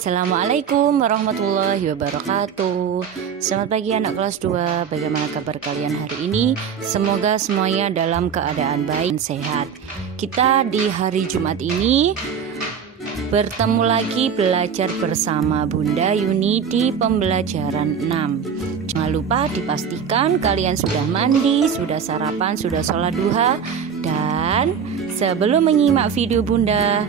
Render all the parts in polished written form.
Assalamualaikum warahmatullahi wabarakatuh. Selamat pagi anak kelas 2. Bagaimana kabar kalian hari ini? Semoga semuanya dalam keadaan baik dan sehat. Kita di hari Jumat ini bertemu lagi belajar bersama Bunda Yuni di pembelajaran 6. Jangan lupa dipastikan kalian sudah mandi, sudah sarapan, sudah sholat duha. Dan sebelum menyimak video Bunda,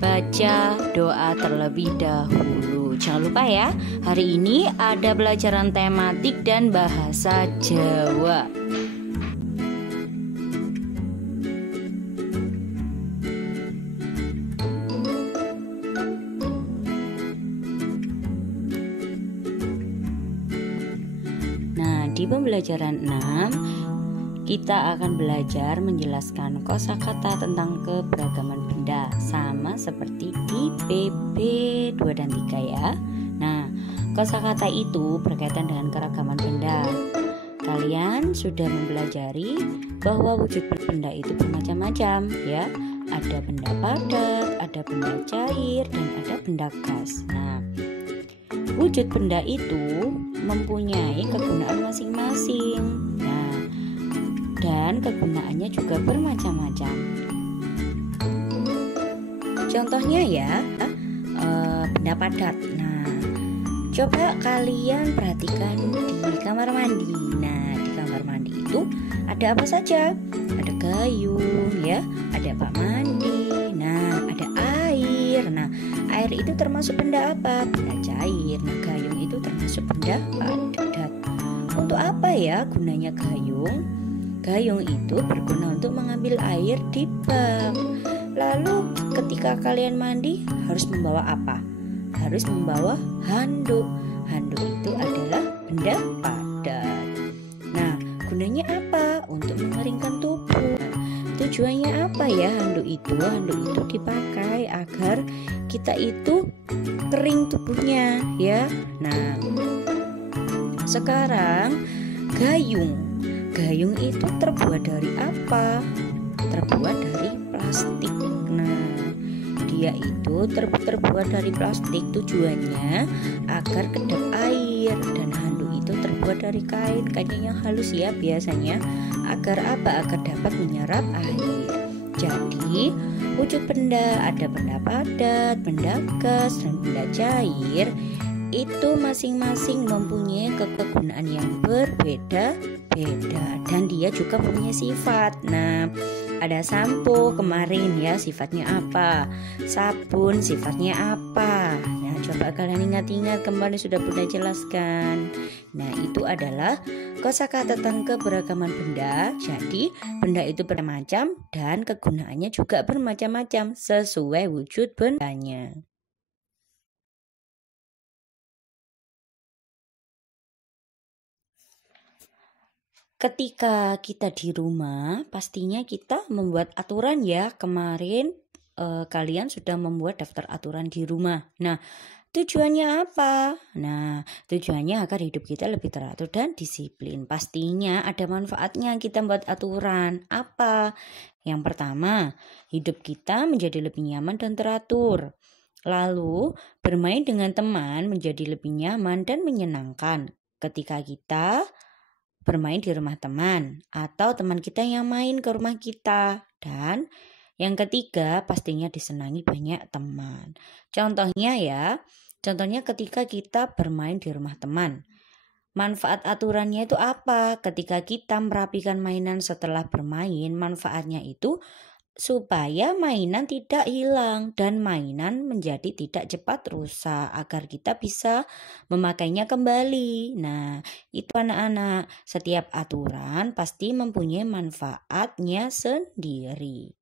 baca doa terlebih dahulu. Jangan lupa ya, hari ini ada pelajaran tematik dan bahasa Jawa. Nah, di pembelajaran 6 kita akan belajar menjelaskan kosakata tentang keberagaman benda, sama seperti di PP 2 dan 3 ya. Nah, kosakata itu berkaitan dengan keragaman benda. Kalian sudah mempelajari bahwa wujud benda itu bermacam-macam ya. Ada benda padat, ada benda cair, dan ada benda gas. Nah, wujud benda itu mempunyai kegunaan masing-masing. Nah, dan kegunaannya juga bermacam-macam. Contohnya ya, benda padat. Nah, coba kalian perhatikan di kamar mandi. Nah, di kamar mandi itu ada apa saja? Ada gayung ya, ada bak mandi. Nah, ada air. Nah, air itu termasuk benda apa? Benda cair. Nah, gayung itu termasuk benda padat. Untuk apa ya gunanya gayung? Gayung itu berguna untuk mengambil air di bak. Lalu ketika kalian mandi harus membawa apa? Harus membawa handuk. Handuk itu adalah benda padat. Nah, gunanya apa? Untuk mengeringkan tubuh. Nah, tujuannya apa ya handuk itu? Handuk itu dipakai agar kita itu kering tubuhnya ya. Nah, sekarang gayung. Gayung itu terbuat dari apa? Terbuat dari plastik. Nah, dia itu terbuat dari plastik, tujuannya agar kedap air. Dan handuk itu terbuat dari kain yang halus ya biasanya. Agar apa? Agar dapat menyerap air. Jadi wujud benda ada benda padat, benda gas, dan benda cair. Itu masing-masing mempunyai kegunaan yang berbeda-beda dan dia juga punya sifat. Nah, ada sampo kemarin ya, sifatnya apa? Sabun sifatnya apa? Nah, coba kalian ingat-ingat kembali, sudah Bunda jelaskan. Nah, itu adalah kosakata tentang keberagaman benda. Jadi, benda itu bermacam dan kegunaannya juga bermacam-macam sesuai wujud bendanya. Ketika kita di rumah, pastinya kita membuat aturan ya. Kemarin kalian sudah membuat daftar aturan di rumah. Nah, tujuannya apa? Nah, tujuannya agar hidup kita lebih teratur dan disiplin. Pastinya ada manfaatnya kita buat aturan. Apa? Yang pertama, hidup kita menjadi lebih nyaman dan teratur. Lalu, bermain dengan teman menjadi lebih nyaman dan menyenangkan. Ketika kita bermain di rumah teman atau teman kita yang main ke rumah kita. Dan yang ketiga pastinya disenangi banyak teman. Contohnya ketika kita bermain di rumah teman. Manfaat aturannya itu apa? Ketika kita merapikan mainan setelah bermain, manfaatnya itu supaya mainan tidak hilang dan mainan menjadi tidak cepat rusak agar kita bisa memakainya kembali. Nah, itu anak-anak, setiap aturan pasti mempunyai manfaatnya sendiri.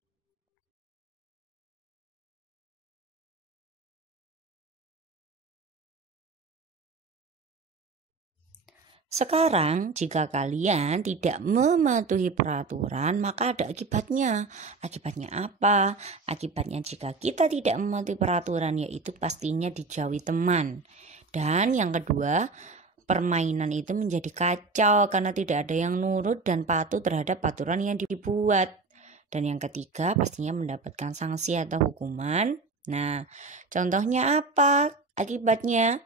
Sekarang, jika kalian tidak mematuhi peraturan, maka ada akibatnya. Akibatnya apa? Akibatnya jika kita tidak mematuhi peraturan, yaitu pastinya dijauhi teman. Dan yang kedua, permainan itu menjadi kacau karena tidak ada yang nurut dan patuh terhadap aturan yang dibuat. Dan yang ketiga, pastinya mendapatkan sanksi atau hukuman. Nah, contohnya apa? Akibatnya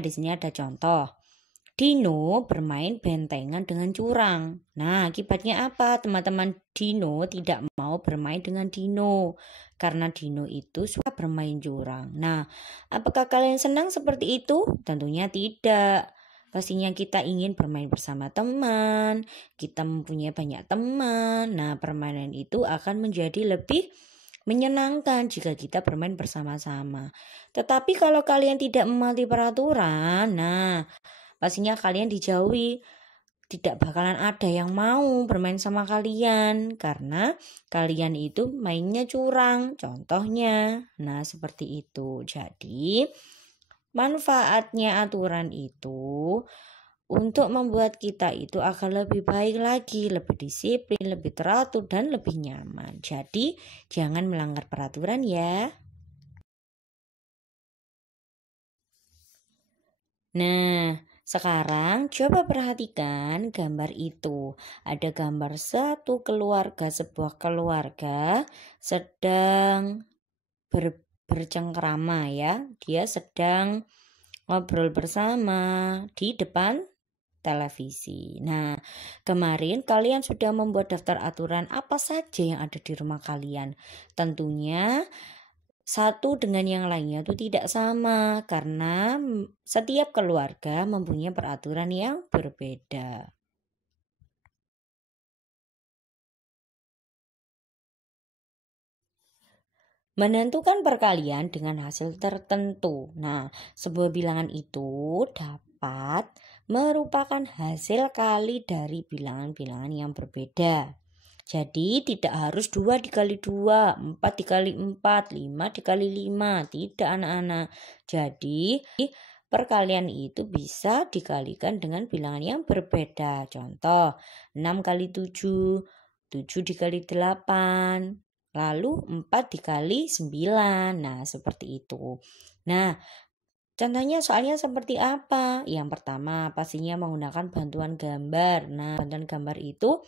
di sini ada contoh. Dino bermain bentengan dengan curang. Nah, akibatnya apa? Teman-teman Dino tidak mau bermain dengan Dino karena Dino itu suka bermain curang. Nah, apakah kalian senang seperti itu? Tentunya tidak. Pastinya kita ingin bermain bersama teman, kita mempunyai banyak teman. Nah, permainan itu akan menjadi lebih menyenangkan jika kita bermain bersama-sama. Tetapi kalau kalian tidak mematuhi peraturan, nah pastinya kalian dijauhi. Tidak bakalan ada yang mau bermain sama kalian karena kalian itu mainnya curang. Contohnya, nah seperti itu. Jadi, manfaatnya aturan itu untuk membuat kita itu akan lebih baik lagi, lebih disiplin, lebih teratur, dan lebih nyaman. Jadi, jangan melanggar peraturan ya. Nah, sekarang coba perhatikan gambar itu. Ada gambar sebuah keluarga sedang bercengkrama ya. Dia sedang ngobrol bersama di depan televisi. Nah, kemarin kalian sudah membuat daftar aturan apa saja yang ada di rumah kalian. Tentunya satu dengan yang lainnya itu tidak sama karena setiap keluarga mempunyai peraturan yang berbeda. Menentukan perkalian dengan hasil tertentu. Nah, sebuah bilangan itu dapat merupakan hasil kali dari bilangan-bilangan yang berbeda. Jadi tidak harus 2 dikali 2, 4 dikali 4, 5 dikali 5. Tidak anak-anak. Jadi perkalian itu bisa dikalikan dengan bilangan yang berbeda. Contoh 6 kali 7, 7 dikali 8, lalu 4 dikali 9. Nah seperti itu. Nah contohnya soalnya seperti apa? Yang pertama pastinya menggunakan bantuan gambar. Nah bantuan gambar itu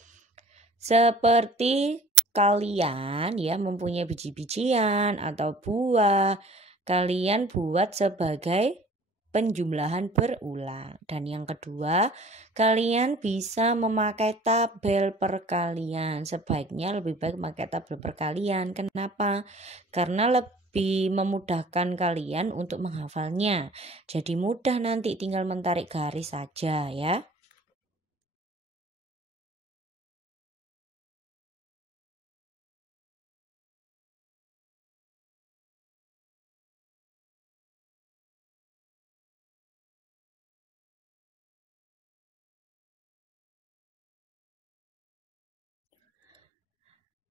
seperti kalian ya mempunyai biji-bijian atau buah, kalian buat sebagai penjumlahan berulang. Dan yang kedua, kalian bisa memakai tabel perkalian. Sebaiknya lebih baik memakai tabel perkalian. Kenapa? Karena lebih memudahkan kalian untuk menghafalnya. Jadi mudah nanti tinggal mentarik garis saja ya.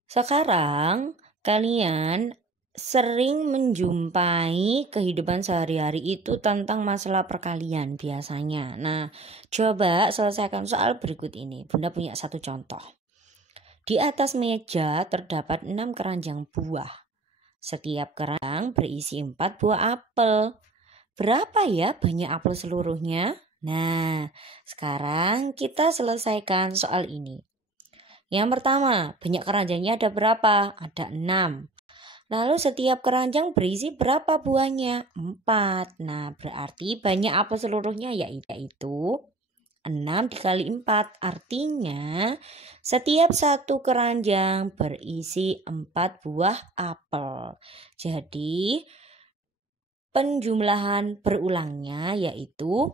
Sekarang kalian sering menjumpai kehidupan sehari-hari itu tentang masalah perkalian biasanya. Nah, coba selesaikan soal berikut ini. Bunda punya satu contoh. Di atas meja terdapat 6 keranjang buah. Setiap keranjang berisi 4 buah apel. Berapa ya banyak apel seluruhnya? Nah, sekarang kita selesaikan soal ini. Yang pertama, banyak keranjangnya ada berapa? Ada 6. Lalu setiap keranjang berisi berapa buahnya? 4. Nah, berarti banyak apel seluruhnya yaitu 6 dikali 4. Artinya setiap satu keranjang berisi 4 buah apel. Jadi penjumlahan berulangnya yaitu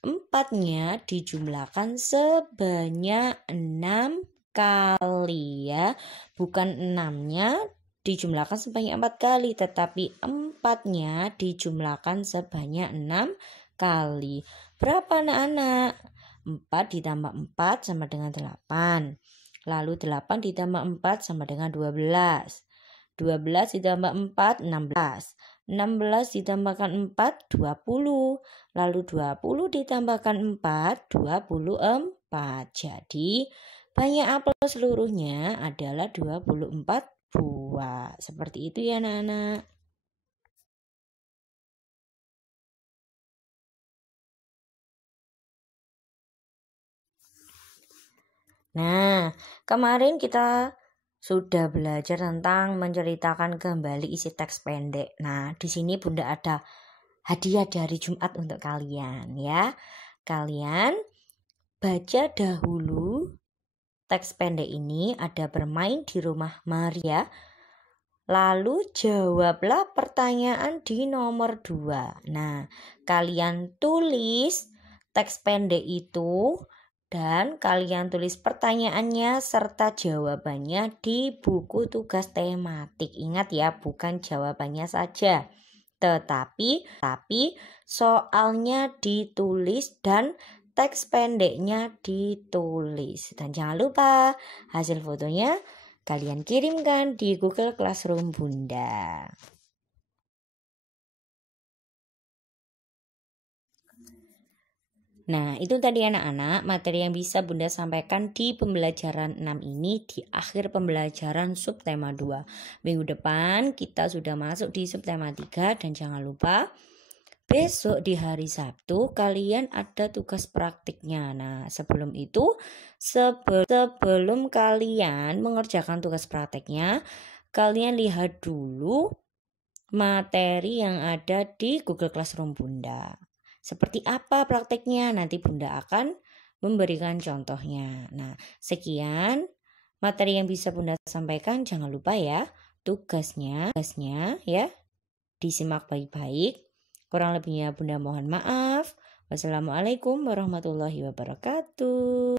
4-nya dijumlahkan sebanyak 6 kali ya. Bukan 6-nya dijumlahkan sebanyak 4 kali, tetapi 4-nya dijumlahkan sebanyak 6 kali. Berapa anak-anak? 4 ditambah 4 sama dengan 8. Lalu 8 ditambah 4 sama dengan 12. 12 ditambah 4, 16. 16 ditambahkan 4, 20. Lalu 20 ditambahkan 4, 24. Jadi banyak apel seluruhnya adalah 24 buah. Seperti itu ya anak-anak. Nah, kemarin kita sudah belajar tentang menceritakan kembali isi teks pendek. Nah, di sini Bunda ada hadiah dari Jumat untuk kalian ya. Kalian baca dahulu teks pendek ini, ada bermain di rumah Maria. Lalu jawablah pertanyaan di nomor 2. Nah, kalian tulis teks pendek itu dan kalian tulis pertanyaannya serta jawabannya di buku tugas tematik. Ingat ya, bukan jawabannya saja, tetapi soalnya ditulis dan teks pendeknya ditulis. Dan jangan lupa hasil fotonya kalian kirimkan di Google Classroom Bunda. Nah, itu tadi anak-anak materi yang bisa Bunda sampaikan di pembelajaran 6 ini di akhir pembelajaran subtema 2. Minggu depan kita sudah masuk di subtema 3 dan jangan lupa besok di hari Sabtu kalian ada tugas praktiknya. Nah, sebelum itu, sebelum kalian mengerjakan tugas praktiknya, kalian lihat dulu materi yang ada di Google Classroom Bunda. Seperti apa prakteknya? Nanti Bunda akan memberikan contohnya. Nah, sekian materi yang bisa Bunda sampaikan. Jangan lupa ya, tugasnya ya disimak baik-baik. Kurang lebihnya Bunda mohon maaf. Wassalamualaikum warahmatullahi wabarakatuh.